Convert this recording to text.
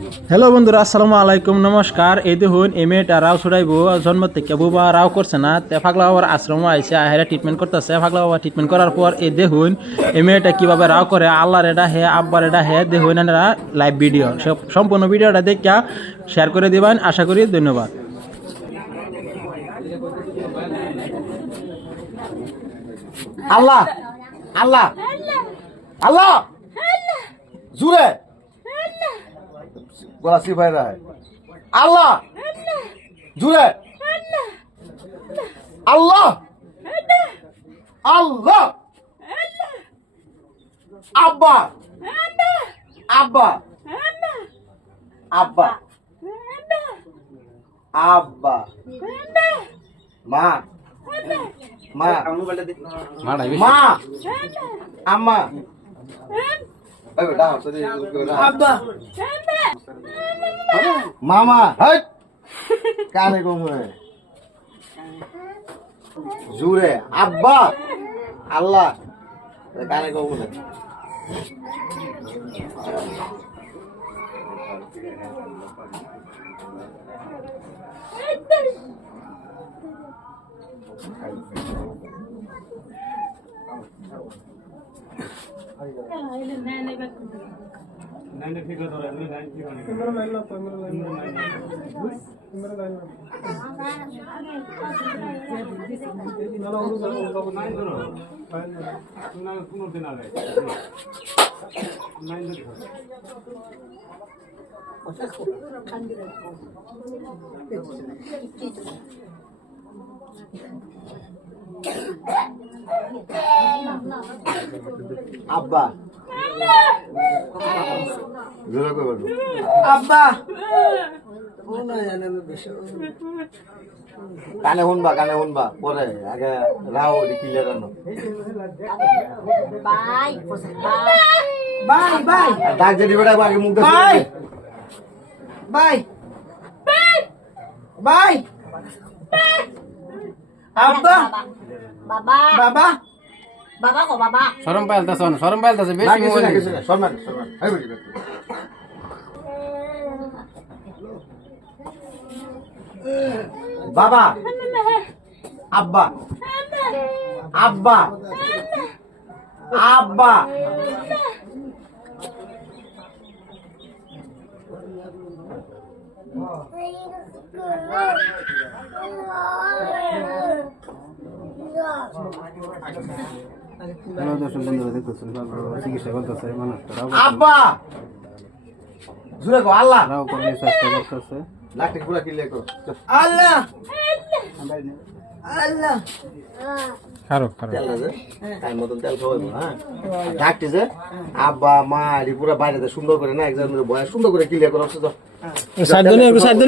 Hello বন্ধুরা, আসসালামু আলাইকুম, নমস্কার। এই দেখুন এই মেয়েটা রাও ছড়াইব জন্ম থেকে বুবা রাও করছে না, তে ফাগলা বাবার আশ্রম আইসে আহেরা ট্রিটমেন্ট করতেছে। ফাগলা বাবা ট্রিটমেন্ট করার পর এই দেখুন এই মেয়েটা কীভাবে রাও করে, আল্লাহর এটা হে আব্বার এটা হে দেখুন এনারা লাইভ ভিডিও। সম্পূর্ণ ভিডিওটা দেখা শেয়ার করে দিবেন, আশা করি। ধন্যবাদ। আল্লাহ আল্লাহ আল্লাহ জুড়ে গলা সিপাই রায় আল্লাহ জুড়ে আল্লাহ আল্লাহ আব্বা আব্বা আব্বা আব্বা মা মা মা আম্মা আব্বা মামা হট কানে কমে জুরে আব্বা আল্লাহ কানে কমে আব্বা আব্বা কানে শুনবা পরে আগে রাও ক্লিয়ার আনো বাই বাই বাই ডাক যদি বেটা আগে মুখ বাই বাই বাই আব্বা বাবা বাবা বাবা কো বাবা শরম পাইলতাছে বেশি মোবাইল শরমান হাই বলি বাবা আব্বা আব্বা আব্বা আব্বা জুড়ে গো আল্লাহ লাঠি পুরা কিলে গো আল্লাহ আল্লাহ খারো টাইম মতন তেল খাওয়াবো। হ্যাঁ ডাকটি যে আব্বা মা পুরা বাইরে সুন্দর করে না একজন বয় সুন্দর করে ক্লিয়ার করো। সাইড